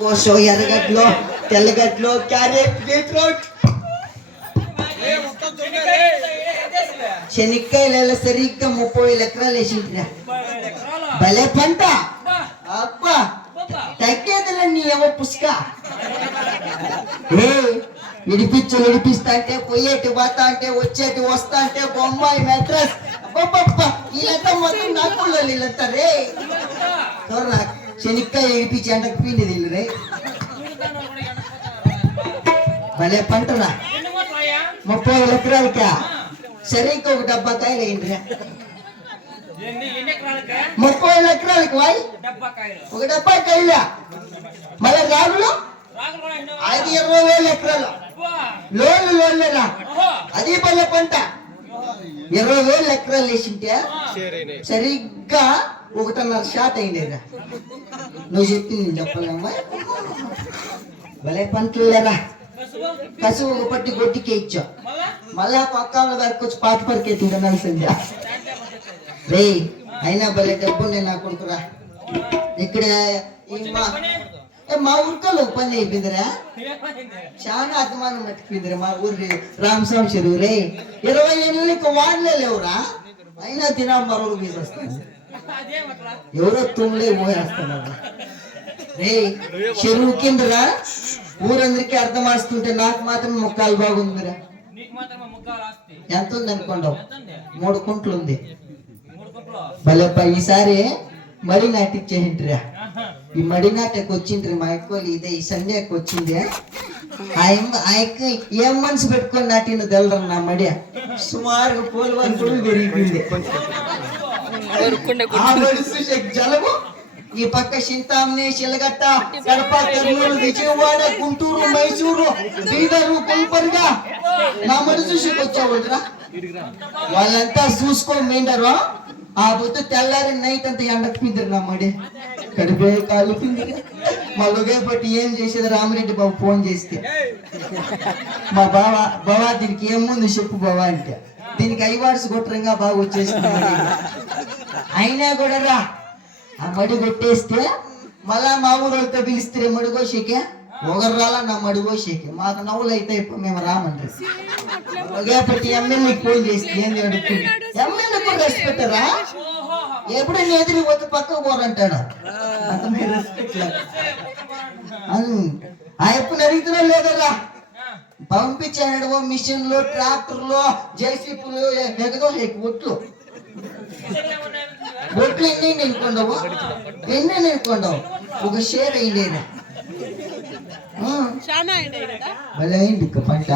కోసో ఎర్రగడ్డలో తెల్లగడ్డలో carrot beetroot శనక్కాయలు సరిగ్గా 30,000 ఎకరాలు వేసింటిరా. భలే పంట. అబ్బా తగ్గేదిలే నీ ఏమో పుష్క. విడిపిస్తా అంటే పోయేటి పోతా అంటే వచ్చేటి వస్తా అంటే బొమ్మాయి మెట్రస్ వీళ్ళంతా మొత్తం నాకు వీళ్ళంతా రే చూడరా శనక్కాయ విడిపించి ఎండకు పీండి రే. భలే పంటరా 30,000 ఎకరాలకా సరిగ్గా ఒక 70 కాయలు అయిందిరా. 30,000 ఎకరాలకి వాయి ఒక 70 కాయలా. మళ్ళీ రాగులు అది 20,000 ఎకరాలు లోన్లేరా. అది భలే పంట. 20,000 ఎకరాలు వేసింటే సరిగ్గా 1.5 షాట్ అయిందేరా. నువ్వు చెప్పింది నేను చెప్పలేమ్మా. భలే పంటలు లేరా. కసువు ఒక పట్టి గొట్టికే ఇచ్చా. మళ్ళా పక్కన దానికి వచ్చి పాటి పడికే తినాల్సింది రే. అయినా భలే డబ్బు నేను నా కొడుకురా. ఇక్కడ మా ఊరికల్లో పని అయిపోయిందిరా. చాలా అభిమానం పట్టుకుపోయిందిరా మా ఊరి రామస్వామి చెరువు రే. 20 ఏళ్ళకి వాడలే లేవురా. అయినా తినా మరొక మీద వస్తుంది. ఎవరో తుమ్లే పోయేస్తున్నారు రే. చెరువు కిందరా ఊరందరికీ అర్థం వస్తుంటే నాకు మాత్రం ముక్కాలు బాగుందిరా. ఎంత ఉంది అనుకోండి? 3 కుంట్లు ఉంది. భలే ఈసారి మడి నాటిచ్చేసింట్రా. ఈ మడి నాటకు వచ్చిండ్రి మా ఎక్కువ ఇదే ఈ సండేకి వచ్చింది. ఆయనకి ఏం మనసు పెట్టుకొని నాటిన తెలరు నా మడి. సుమారుగా పోలు వరకు పెరిగిపోయింది. జలము ఈ పక్క చింతామణి శిలగట్ట కడప కర్నూలు విజయవాడ గుంటూరు మైసూరు బీదరు గుల్బర్గా నా మడి చూసి వచ్చావురా. వాళ్ళంతా చూసుకోమంటారు. ఆ పొద్దు తెల్లారి నైట్ అంతా ఎండకు పిందిరు నా మడి. కడిపే కాలు పిందిరి. మళ్ళీ బట్టి ఏం చేసేది రామిరెడ్డి బాబు ఫోన్ చేస్తే మా బావా దీనికి ఏముంది చెప్పు బావా అంటే దీనికి ఐవాడ్స్ కొట్టరంగా బాగా వచ్చేసింది. అయినా కూడా రా ఆ మడి కొట్టేస్తే మళ్ళా మా ఊళ్ళతో పిలిస్తే మడిగోషేకే ఒకరు రాలా నా మడిగోషేకే. మాకు నవ్వులు అయితే ఇప్పుడు మేము రామండి. ఒకేపట్టి ఎమ్మెల్యేకి ఫోన్ చేస్తే ఏంది అడుగుతుంది. ఎమ్మెల్యే కూడా రెస్పెక్ట్ రా. ఎప్పుడైనా ఎదురు పోతే పక్క పోరంటాడు. అంత మీరు రెస్పెక్ట్ ఆ ఎప్పుడు అడుగుతున్నా లేదరా. పంపించాడు మిషన్లు ట్రాక్టర్లు జేసీపీలు ఎగదో ఒట్లు ఒట్లు ఎన్ని నెనుకొండవు ఎన్ని నెనుకొండవు ఒక షేర్ అయ్యేది. భలే అయింది పంట.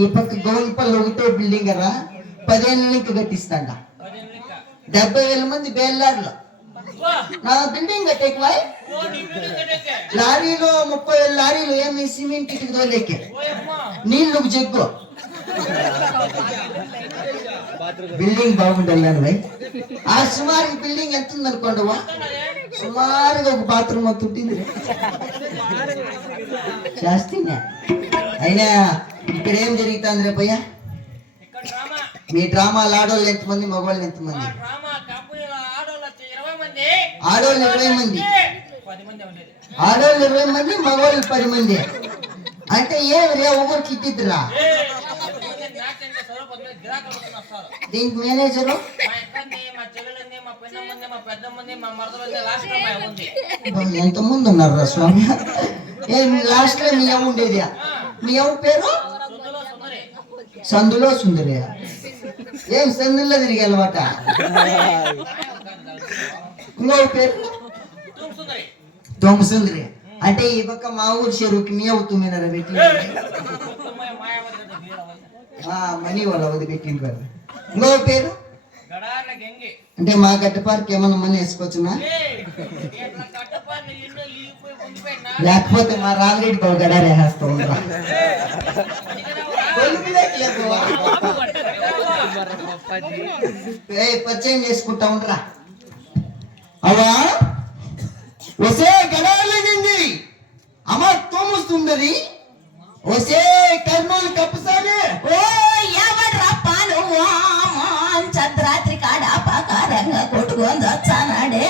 ఈ పక్క గౌన్పల్లి ఒకటో బిల్డింగ్ రా 10 ఏళ్ళ నుంచి కట్టిస్తాండ. 70,000 మంది బేల్లార్లు నా బిల్డింగ్ కట్టేకి లారీలో 30,000 లారీలు ఏమి సిమెంట్ ఇటుకు తోలేకే నీళ్ళు జగ్గు. బిల్డింగ్ బాగుండాలి. ఆ సుమారు బిల్డింగ్ ఎంత ఉంది అనుకోండవా. సుమారుగా ఒక బాత్రూమ్ అవుతుంటుంది శాస్త్రీనే. అయినా ఇక్కడ ఏం జరుగుతుంది రేపయ్యా? మీ డ్రామాలు ఆడోళ్ళు ఎంతమంది మగవాళ్ళు ఎంతమంది? ఆడోళ్ళు 20 మంది. ఆడోళ్ళు 20 మంది మగవాళ్ళు 10 మంది. అంటే ఏమి రే ఒకరికి ఇద్దిద్దురా. దీనికి మేనేజరు ఎంతమంది ఉన్నారు రా స్వామి? లాస్ట్ లో మీ అమ్మ ఉండేది. మీ అమ్మ పేరు సందులో సుందరి. ఏం సందుల్లో తిరిగి అలవాట. ఇంకో పేరు తోమసుందరి. అంటే ఈ పక్క మా ఊరు చెరువుకి మీ అవుతున్నారా పెట్టి మనీ వాళ్ళ వది పెట్టింది. ఇంకో పేరు అంటే మా గడ్డపారికి ఏమన్నా మనీ వేసుకోవచ్చునా? లేకపోతే మా రామిరెడ్డి బాబు గడారే వేస్తా ఉండరా. పరిచయం చేసుకుంటా ఉండరా. అవా వసే గడాలగింది అమ్మ తోమొస్తుందది. వసే కర్నూలు కప్పుసానే ఓ ఎవడ్రా పాలు చంద్రాత్రి కాడ పకారంగా కొట్టుకొని వచ్చానాడే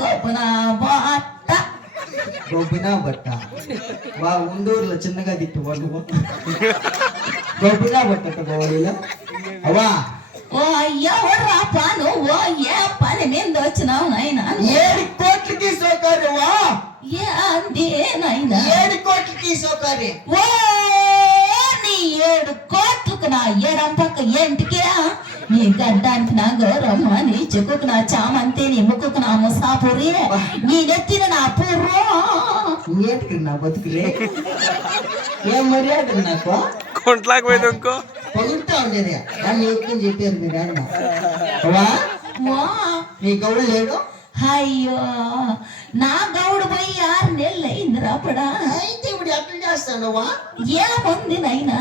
గొప్పన బాట గొబ్బినా బట్ట వా ఉండూరులో చిన్నగా తిట్టువా నువ్వు గొబ్బినా బట్ట బావలీలో అవా ఓ ఎవడ్రాపా నువ్వు ఏ పని మీద వచ్చినావు నాయనా 7 కోట్లకి సోకారువా ఏ అంది నాయనా 7 కోట్లకి సోకారి ఓ నీ 7 కోట్లకు నా ఎడం పక్క ఏంటికే నీ గడ్డానికి నా గౌరమ్మ నీ చెక్కుకు నా చామంతి నీ ముక్కుకు నా ముసాపురి నీ నెత్తిన నా పూర్వం ఏంటికి నా బతుకులే ఏం మర్యాద నాకు కొంట్లాకి పోయింది ఇంకో పొగుడుతా ఉండేది నన్ను ఎక్కువ చెప్పారు మీరు అన్న అవా వా నీ గౌడు లేడు అయ్యో నా గౌడు పోయి 6 నెలలు అయిందిరా అప్పుడా అయితే ఇప్పుడు ఎట్లా చేస్తానవా ఏముంది నైనా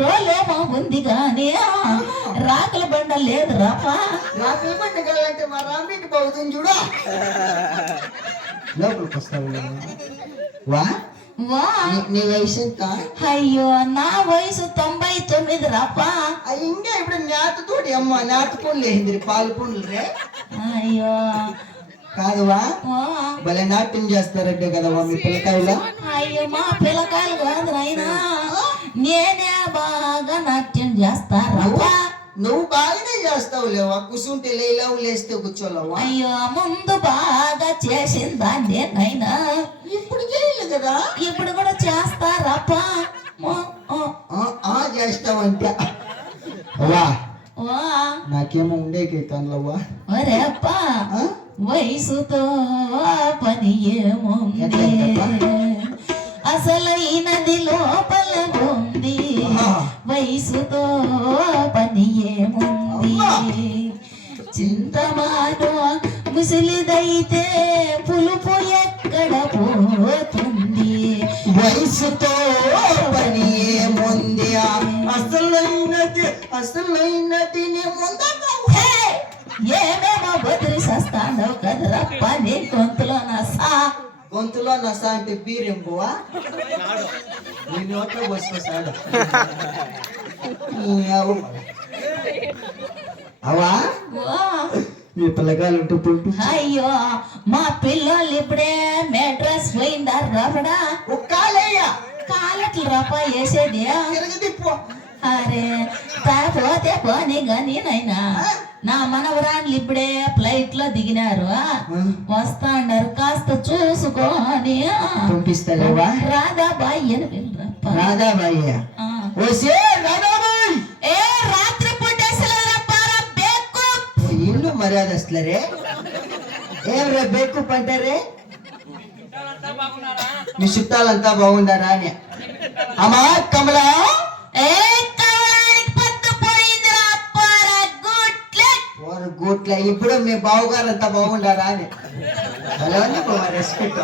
రోలేమో ఉంది కానీ రాకల బండ లేదు రాపా నాకు ఏమన్నా కావాలంటే మా రాంబీకి బాగుతుంది చూడు లోపలికి వస్తావు వా వా నీ వయసు ఎంత అయ్యో నా వయసు 99 రాపా ఇంకా ఇప్పుడు నేతతోటి అమ్మ నేత పండ్లు వేసింది పాలు పండ్లు రే అయ్యో కాదువా వా భలే నాట్యం చేస్తారంటే కదవా మీ పిల్లకాయలు అయ్యో మా పిల్లకాయలు కాదు నాయనా నేనే బాగా నాట్యం చేస్తారా నువ్వు బాగానే చేస్తావు లేవా కూర్చుంటే లేవు లేస్తే కూర్చోలేవా అయ్యో ముందు బాగా చేసిందాన్నే నైనా ఇప్పుడు చేయలేదు కదా ఇప్పుడు కూడా చేస్తారప్పా చేస్తావంటే అవ్వా వా నాకేమో ఉండేకి తనలవ్వా ఒరే అప్పా వయసుతో పని ఏముంది అసలైనది లోపల ఉంది వయసుతో పని ఏముంది చింతమాను ముసలిదైతే పులుపు ఎక్కడ పోతుంది వయసుతో పని ఏముంది అసలైనది హే! ఏమేమో బదిరి సస్తాడో కదరప్ప నీ గొంతులో నా సా గొంతులో నసా అంటే బీరెం పోవా నీ నోట్లో పోసుకొస్తాడు అవా వా! మీ పిల్లగాలు ఉంటూ పుంటు అయ్యో మా పిల్లలు ఇప్పుడే మెడ్రస్ పోయిండారు రాపడా ఒక్కాలయ్యా కాలట్లు రప్ప వేసేది తిరగదిప్పు అరే పోతే పోనీ గాని నైనా నా మనవరాళ్ళు ఇప్పుడే ఫ్లైట్ లో దిగినారు వస్తా అన్నారు కాస్త చూసుకొని పంపిస్తలేవా రాధాబాయి అని వెళ్ళరప్ప రాధాబాయ్య ఓసే రాధాబాయ్ ఏ రాత్రి పుట్టేసలేరప్పారా బేకు ఇల్లు మర్యాద వస్తలరే ఏం రే బేకు పంటారే మీ చుట్టాలంతా బాగుండారా అని అమ్మా కమలా ఏ కవలానికి పత్తు పోయిందిరా అప్పారా గుట్లే వారు గోట్ల ఇప్పుడు మీ బావగారంతా బాగుండారా అని అలా రెస్పెక్ట్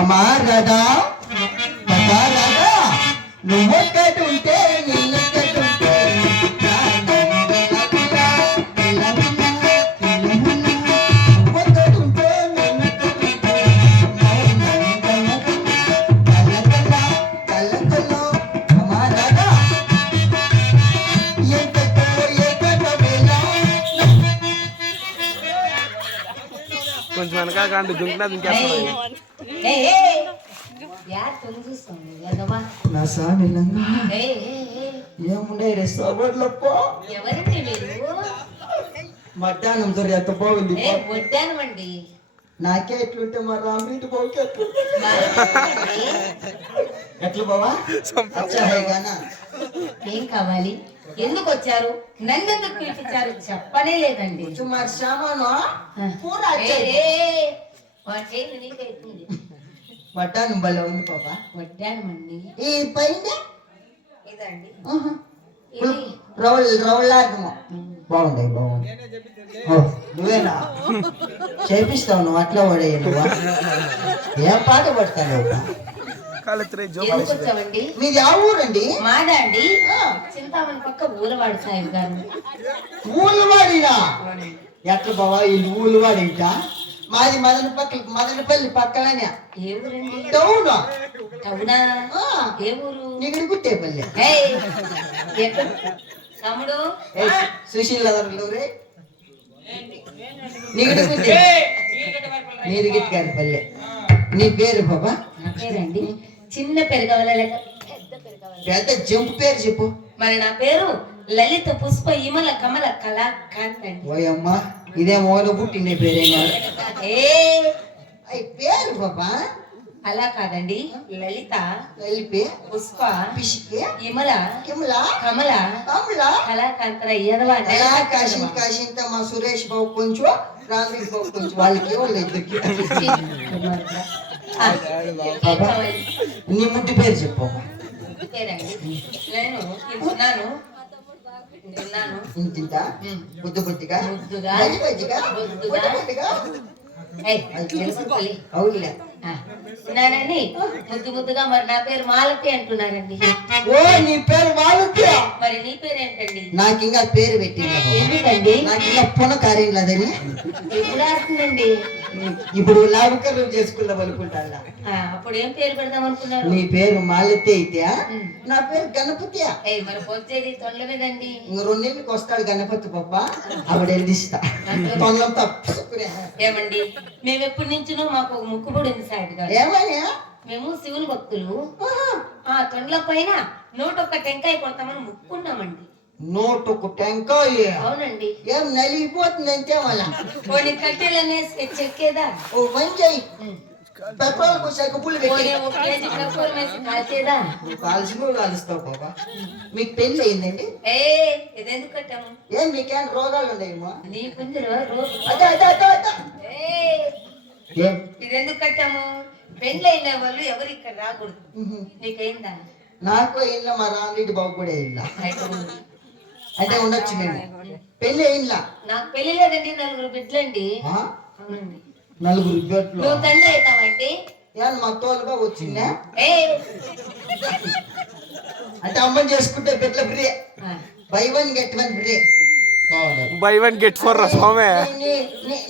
అమ్మా రాధా రాధా నువ్వు ఉంటే కొంచెం వెనక కాండి దుంకినా దుంకేస్తాడు నా సామి ఏముండే రెస్టారెంట్లప్పో ఎవరండి మీరు మధ్యాహ్నం దొరి ఎంత బాగుంది వడ్డానమండి నాకే ఎట్లుంటే మా రామీటి బావుకి ఎట్లా బావా అచ్చా హై గానా ఏం కావాలి ఎందుకు వచ్చారు నన్ను ఎందుకు పిలిపించారు చెప్పనే లేదండి సుమారు సామాను పూరా మధ్యాహ్నం భలే ఉంది పాప వడ్డానమండి ఈ పైన ఇదండి రౌళ్ళాటము బాగుంది బాగుంది నువ్వేనా చేపిస్తావు నువ్వు అట్లా పడే నువ్వు ఏం పాట పడతావు ఎందుకు వచ్చామండి మీది ఆ ఊరండి మాదా అండి చింతామణి పక్క ఊరవాడు సాహిబ్ గారు ఊళ్ళవాడినా ఎట్లా బావా ఈ ఊళ్ళవాడి ఇంకా మాది మదనపల్లి పక్కనే ఏ ఊరండి టౌన్ టౌనా ఏ ఊరు నీకు గుట్టేపల్లి ఎక్కడ తమ్ముడు సుశీల్ రే నీకు గుట్టే నీరు గిట్టు పల్లె నీ పేరు బాబా? నా పేరండి చిన్న పేరు కావాలా లేక పెద్ద పేరు కావాలా? పెద్ద జంపు పేరు చెప్పు. మరి నా పేరు లలిత పుష్ప ఇమల కమల కళాకాంత్ అండి. ఓయమ్మా ఇదే మొదలు పుట్టిన పేరేనా? ఏ అయ్యి పేరు బాబా? అలా కాదండి, లలిత కలిపి పుష్ప పిసికి ఇమల కిమల కమల కమల కళాకాంతర కాసింత మా సురేష్ బాబు కొంచెం రామేష్ బాబు కొంచెం వాళ్ళకి వాళ్ళు ఇద్దరికి. బాబా నీ ముట్టి పేరు చెప్పు బాబా. పేరండి నేను తింటున్నాను తిన్నాను ఇంత బుద్ధి బుద్ధిగా ముద్దుగా బజ్జిగా ముద్దుగా బుద్ధిగా అవునులే. ఉన్నానండి ముద్దు ముద్దుగా. మరి నా పేరు మాలతి అంటున్నారండి. ఓ నీ పేరు మాలతి? మరి నీ పేరు ఏంటండి? నాకు ఇంకా పేరు పెట్టింది. ఎందుకండి? నాకు ఇంకా పునకార్యం లేదని. ఎప్పుడు ఆడుతుందండి? ఇప్పుడు లాభకరం చేసుకుందాం అనుకుంటా. అప్పుడు ఏం పేరు పెడదాం అనుకున్నారు? నీ పేరు మాలతి అయితే నా పేరు గణపతి. మరి పొచ్చేది తొండ మీదండి. ఇంక 2 నెలలకు వస్తాడు గణపతి బాబా, ఆవిడ వెళ్ళిస్తా తొండంతా. ఏమండి మేము ఎప్పటి నుంచినో మాకు ఒక ముక్కుబడి ఉంది సాయి గారు. ఏమని? మేము శివుని భక్తులు. ఆ తొండ్ల పైన 101 టెంకాయ కొడతామని ముక్కున్నామండి. 101 టెంకాయ? అవునండి. ఏం నలిగిపోతుంది అంటే వాళ్ళ కొన్ని కట్టెలనే చెక్కేదా? ఓ మంచి పెట్రోల్ పోసాక పుల్లు పెట్టి ఒక కేజీ కర్పూరం వేసి కాల్చేదా? కాల్సిన కాలుస్తావు బాబా. మీకు పెళ్లి అయిందండి? ఇదెందుకు కట్టాము? ఏం మీకేం రోగాలు ఉన్నాయేమో? నీ పుంజులో రోజు ఏం ఇదెందుకు కట్టాము? పెండ్లి అయిన వాళ్ళు ఎవరు ఇక్కడ రాకూడదు. నీకైందా? నాకు అయిందా, మా రామరెడ్డి బాబు కూడా అయిందా? అంటే ఉండొచ్చు మేము. పెళ్లి అయిందా? నాకు పెళ్లి లేదండి, 4 బిడ్డలండి. అవునండి. 4 బిడ్డలు? నువ్వు తండ్రి అవుతావండి. ఏమన్నా మా తోలుగా వచ్చిందా? అంటే అమ్మని చేసుకుంటే బిడ్డల free, by 1 get 1 free. By 1 get 4 రా స్వామి.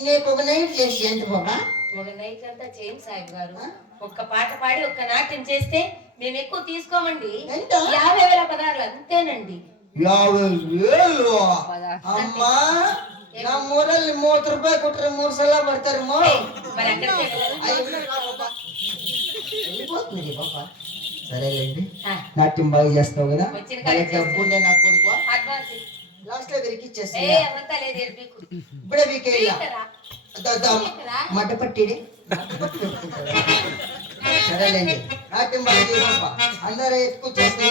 నీకు ఒక నైట్ చేసి ఎంత బాబా? ఒక నైట్ అంతా చేయం సాయి గారు. ఒక్క పాట పాడి ఒక్క నాట్యం చేస్తే మేము ఎక్కువ తీసుకోమండి. 50,000 పదార్లు అంతేనండి. 50,000? అమ్మా నా మూరల్ని 30 రూపాయలు కుట్ర 3 సార్లు పడతారు. మరి అక్కడికే వెళ్ళిపోతుంది బాబా. సరేలేండి, నాట్యం బాగా చేస్తావు కదా. డబ్బుండే నా కొడుకు లాస్ట్ లో వీరికి ఇచ్చేస్తా. ఇప్పుడే వీకే మడ్డ పట్టిడి. సరేలేండి, నాట్యం బాగా చేయప్ప. అందరూ ఎక్కువ చేస్తే